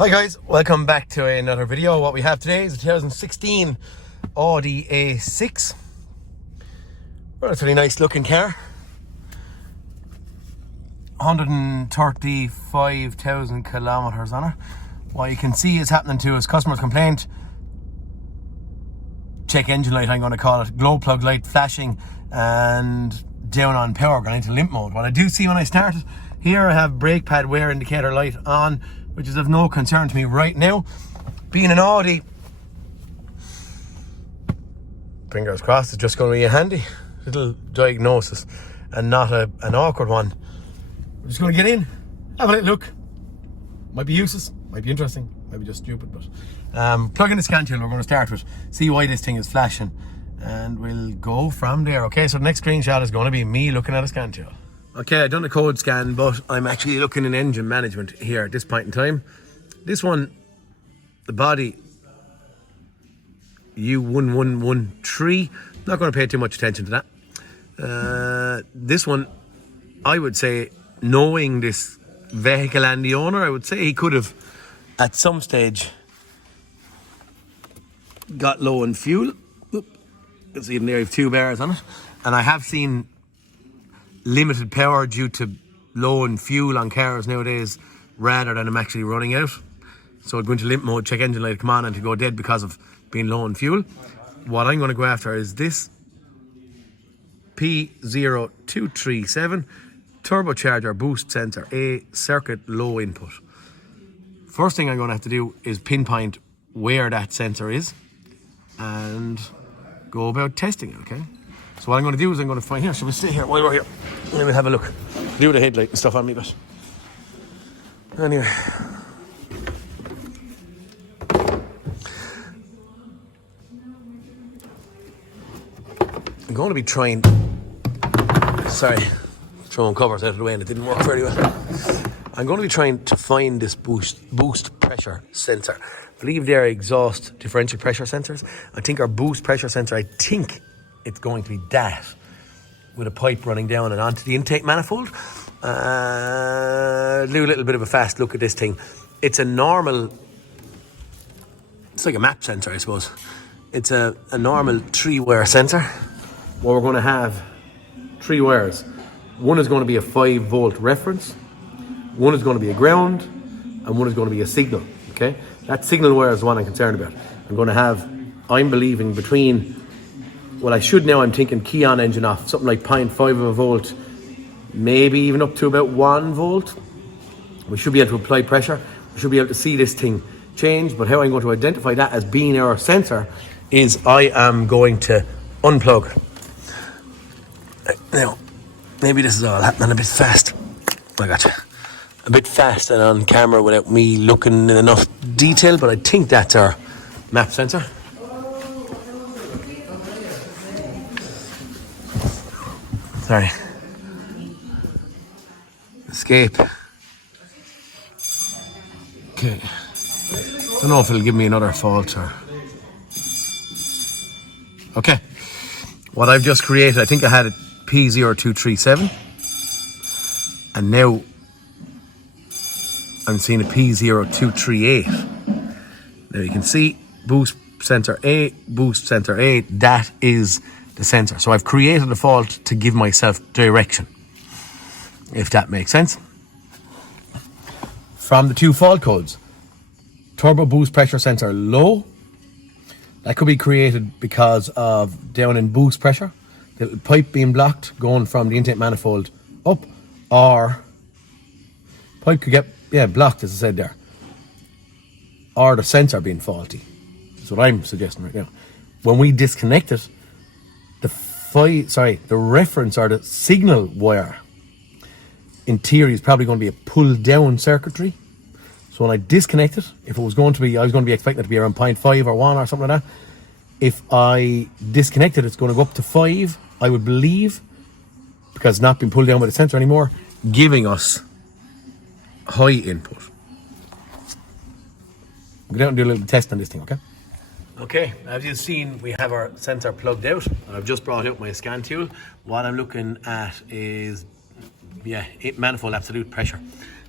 Hi guys, welcome back to another video. What we have today is a 2016 Audi A6. Relatively nice looking car. 135,000 kilometers on it. What you can see is happening to us, customer's complaint. Check engine light, I'm going to call it. Glow plug light flashing and down on power, going into limp mode. What I do see when I started, here I have brake pad wear indicator light on, which is of no concern to me right now. Being an Audi, fingers crossed, it's just going to be a handy little diagnosis and not an awkward one. We're just going to get in, have a little look. Might be useless, might be interesting, might be just stupid, but plug in the scan tool. We're going to start with, see why this thing is flashing, and we'll go from there. Okay, so the next screenshot is going to be me looking at a scan tool. Okay, I've done a code scan, but I'm actually looking in engine management here at this point in time. This one, the body U1113, not going to pay too much attention to that. This one, I would say, knowing this vehicle and the owner, I would say he could have at some stage got low in fuel. Oop, you can see there have 2 bars on it, and I have seen limited power due to low in fuel on cars nowadays rather than them actually running out. So I'd go into limp mode, check engine light come on, and to go dead because of being low in fuel. What I'm going to go after is this P0237 turbocharger boost sensor A circuit low input. First thing I'm going to have to do is pinpoint where that sensor is and go about testing it, okay? So what I'm going to do is I'm going to find here. Shall we stay here while we're here? Let me have a look. Do the headlight and stuff on me, but anyway. I'm going to be trying. Sorry, throwing covers out of the way and it didn't work very well. I'm going to be trying to find this boost pressure sensor. I believe they're exhaust differential pressure sensors. I think our boost pressure sensor, I think it's going to be that, with a pipe running down and onto the intake manifold. Do a little bit of a fast look at this thing. It's a normal, it's like a map sensor, I suppose. It's a normal 3-wire sensor. What we're going to have 3 wires. One is going to be a 5-volt reference, one is going to be a ground, and one is going to be a signal. Okay, that signal wire is the one I'm concerned about. I'm going to have, I'm believing, between, well, I should now, I'm thinking key on engine off, something like 0.5 of a volt, maybe even up to about 1 volt. We should be able to apply pressure. We should be able to see this thing change, but how I'm going to identify that as being our sensor is I am going to unplug. Now, maybe this is all happening a bit fast. I got you. A bit fast and on camera without me looking in enough detail, but I think that's our map sensor. Sorry. Escape. Okay. Don't know if it'll give me another fault or... Okay. What I've just created, I think I had it P0237. And now I'm seeing a P0238. Now you can see boost sensor A, that is the sensor. So I've created a fault to give myself direction, if that makes sense. From the 2 fault codes, turbo boost pressure sensor low, that could be created because of down in boost pressure, the pipe being blocked going from the intake manifold up, or pipe could get blocked, as I said there, or the sensor being faulty. That's what I'm suggesting right now. When we disconnect it, the reference or the signal wire in theory is probably going to be a pull down circuitry. So when I disconnect it, if it was going to be, I was going to be expecting it to be around 0.5 or 1 or something like that. If I disconnect it, it's going to go up to 5, I would believe, because it's not being pulled down by the sensor anymore, giving us high input. We'll go down and do a little test on this thing, okay? Okay, as you've seen, we have our sensor plugged out. I've just brought out my scan tool. What I'm looking at is, manifold absolute pressure.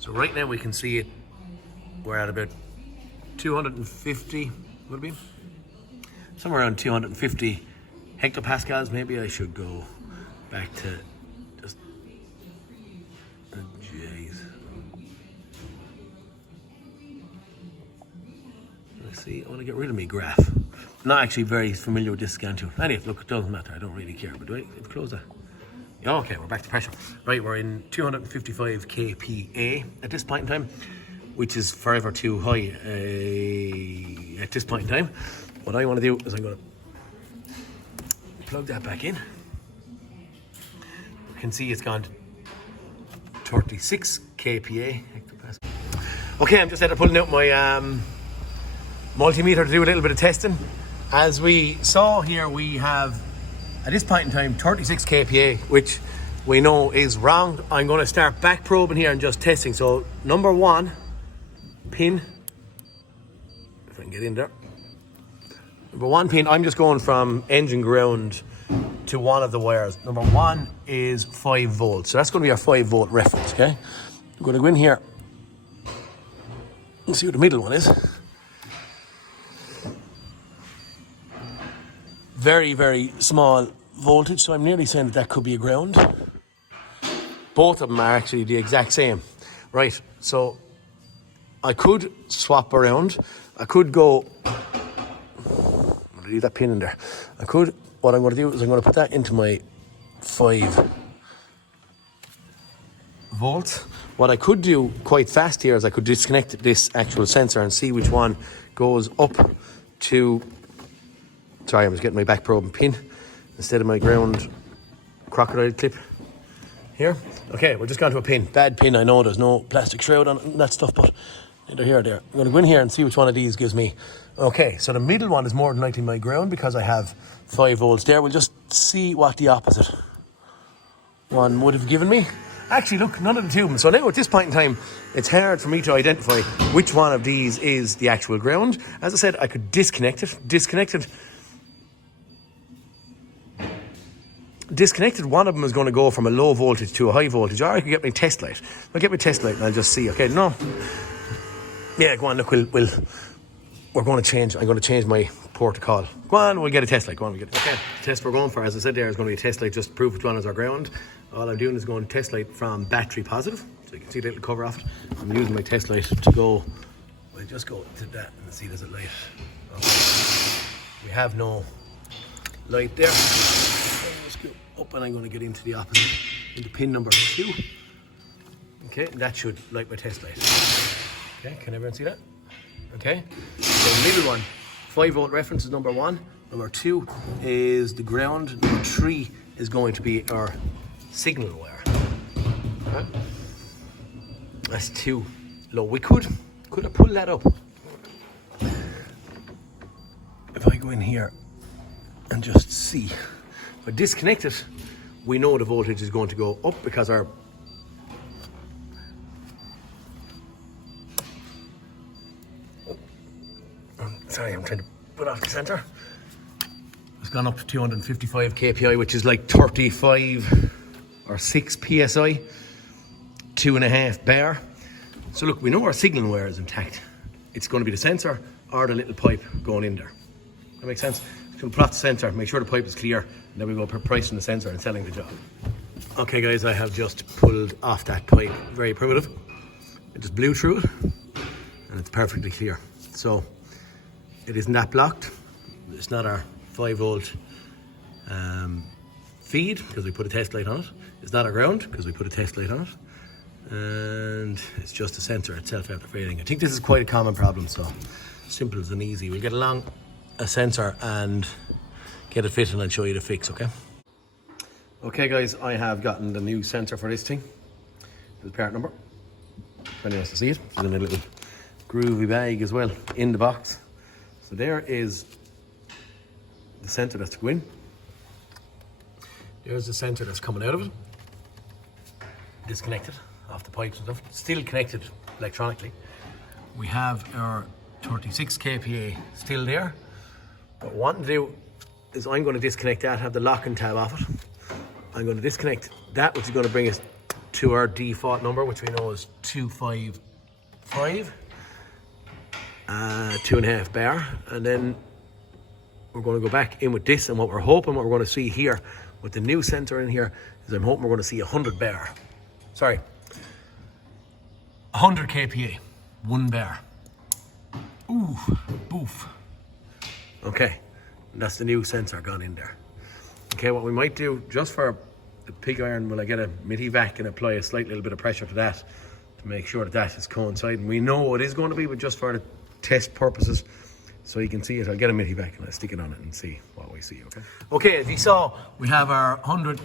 So right now we can see it, we're at about 250, would it be? Somewhere around 250 hectopascals. Maybe I should go back to just, oh, jeez. Let's see, I want to get rid of my graph. I'm not actually very familiar with this scan tool. Anyway, look, it doesn't matter, I don't really care, but do I close that? Yeah, okay, we're back to pressure. Right, we're in 255 kPa at this point in time, which is forever too high at this point in time. What I want to do is I'm going to plug that back in. You can see it's gone to 36 kPa. Okay, I'm just pulling out my multimeter to do a little bit of testing. As we saw here, we have at this point in time 36 kPa, which we know is wrong. I'm going to start back probing here and just testing. So number one pin, if I can get in there. Number one pin, I'm just going from engine ground to one of the wires. Number one is 5 volts. So that's going to be our 5 volt reference, okay? I'm going to go in here and see what the middle one is. Very, very small voltage, so I'm nearly saying that could be a ground. Both of them are actually the exact same. Right, so I could swap around. I could go, I'm gonna leave that pin in there. What I'm gonna do is I'm gonna put that into my 5 volts. What I could do quite fast here is I could disconnect this actual sensor and see which one goes up to, sorry, I'm just getting my back probe and pin instead of my ground crocodile clip here. Okay, we're just going to a pin. Bad pin, I know, there's no plastic shroud on it and that stuff, but neither here or there. I'm going to go in here and see which one of these gives me. Okay, so the middle one is more than likely my ground because I have 5 volts there. We'll just see what the opposite one would have given me. Actually, look, none of the two. So now at this point in time, it's hard for me to identify which one of these is the actual ground. As I said, I could disconnect it. Disconnected, one of them is going to go from a low voltage to a high voltage, or I could get my test light. I'll get my test light and I'll just see. Okay, no. Yeah, go on, look, we're going to change. I'm going to change my port to call. Go on, we'll get a test light. Go on, okay. The test we're going for, as I said there, is going to be a test light just to prove which one is our ground. All I'm doing is going to test light from battery positive. So you can see the little cover off it. I'm using my test light to go, we'll just go to that and see does it light. Okay. We have no light there. Let's go up and I'm going to get into the opposite, into pin number 2. Okay, that should light my test light. Okay, can everyone see that? Okay, so the middle one, 5 volt reference is number 1. Number 2 is the ground. Number 3 is going to be our signal wire. Okay. That's too low. We could have pulled that up. If I go in here and just see, if I disconnect it, we know the voltage is going to go up because our sorry, I'm trying to put off the center. It's gone up to 255 kPa, which is like 35 or 6 psi, 2.5 bar. So look, we know our signal wire is intact. It's going to be the sensor or the little pipe going in there. That makes sense? So we'll plot the sensor, make sure the pipe is clear, and then we go pricing the sensor and selling the job. Okay guys, I have just pulled off that pipe. Very primitive. It just blew through it and it's perfectly clear. So it isn't that blocked. It's not our 5 volt feed because we put a test light on it. It's not our ground because we put a test light on it. And it's just the sensor itself after fading. I think this is quite a common problem, so simple and easy. We'll get along a sensor and get it fitted and I'll show you the fix, okay? Okay guys, I have gotten the new sensor for this thing. The part number. If anyone wants to see it, it's in a little groovy bag as well in the box. So there is the sensor that's to go in. There's the sensor that's coming out of it. Disconnected off the pipes and stuff. Still connected electronically. We have our 36 kPa still there. But what I'm going to do is I'm going to disconnect that, have the locking tab off it. I'm going to disconnect that, which is going to bring us to our default number, which we know is 255. 2.5 bar, and then we're going to go back in with this, and what we're hoping, what we're going to see here with the new sensor in here, is I'm hoping we're going to see 100 bar. Sorry, 100 kPa, 1 bar. Ooh, boof. Okay, and that's the new sensor gone in there. Okay, what we might do, just for the pig iron, will I get a MIDI vac and apply a slight little bit of pressure to that to make sure that that is coinciding. We know it is going to be, but just for the test purposes, so you can see it, I'll get a MIDI vac and I'll stick it on it and see what we see, okay? Okay, as you saw, we have our 100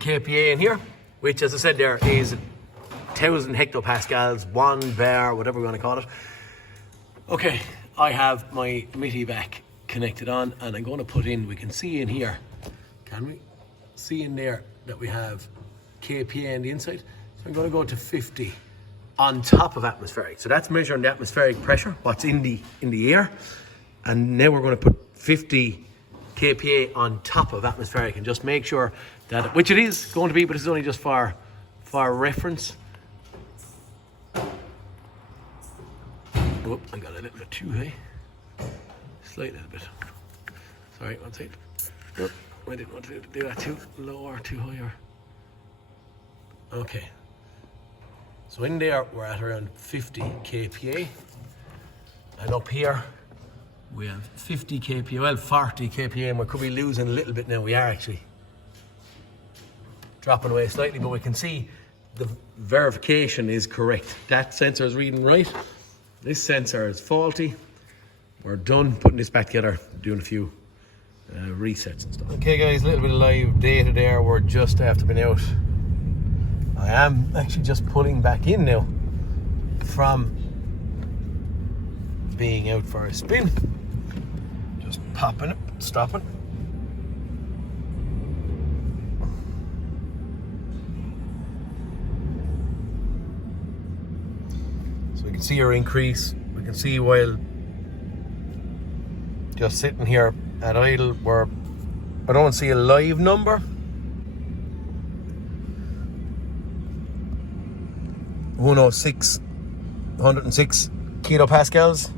kPa in here, which, as I said, there is 1,000 hectopascals, 1 bar, whatever we want to call it. Okay, I have my MIDI vac connected on, and I'm going to put in, we can see in here, can we see in there that we have kPa on the inside? So I'm going to go to 50 on top of atmospheric. So that's measuring the atmospheric pressure, what's in the air. And now we're going to put 50 kPa on top of atmospheric and just make sure that, which it is going to be, but it's only just for reference. Oh, I got a little bit too high. Slight little bit. Sorry, one second. Oh, I didn't want to do that too low or too high. Okay. So in there, we're at around 50 kPa. And up here, we have 50 kPa, well, 40 kPa, and we could be losing a little bit now. We are actually dropping away slightly, but we can see the verification is correct. That sensor is reading right. This sensor is faulty. We're done putting this back together, doing a few resets and stuff. Okay guys, a little bit of live data there. We're just after being out. I am actually just pulling back in now from being out for a spin. Just popping it, stopping. So we can see our increase. We can see while just sitting here at idle, I don't see a live number. 106 kilopascals.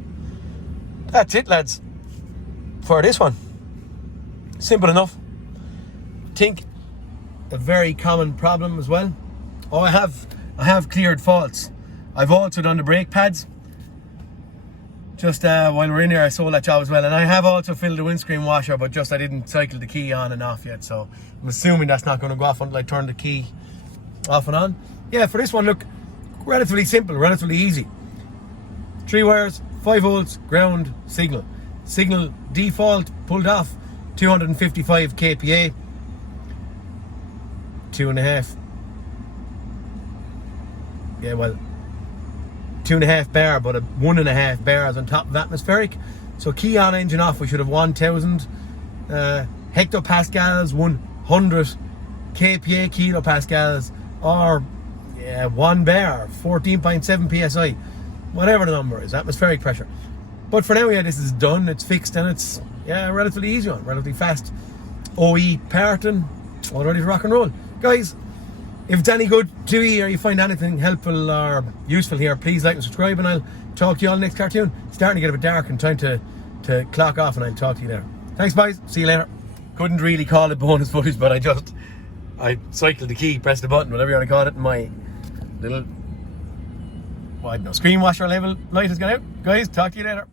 That's it, lads, for this one. Simple enough. Think a very common problem as well. Oh, I have cleared faults. I've also done the brake pads. Just while we're in here, I sold that job as well, and I have also filled the windscreen washer, but just I didn't cycle the key on and off yet, so I'm assuming that's not going to go off until I turn the key off and on. Yeah, for this one, look, relatively simple, relatively easy. 3 wires, 5 volts, ground, signal. Signal default pulled off 255 kPa, 2.5. Yeah, well, 2.5 bar, but 1.5 bars on top of atmospheric. So key on, engine off, we should have 1,000 hectopascals, 100 kPa, kilopascals, or 1 bar, 14.7 psi, whatever the number is, atmospheric pressure. But for now, yeah, this is done, it's fixed, and it's a relatively easy one, relatively fast OE part, and all ready to rock and roll. Guys, if it's any good to you, or you find anything helpful or useful here, please like and subscribe, and I'll talk to you all next cartoon. It's starting to get a bit dark and time to clock off, and I'll talk to you there. Thanks, boys. See you later. Couldn't really call it bonus footage, but I cycled the key, pressed the button, whatever you want to call it, and my little, I don't know, screen washer level light has gone out. Guys, talk to you later.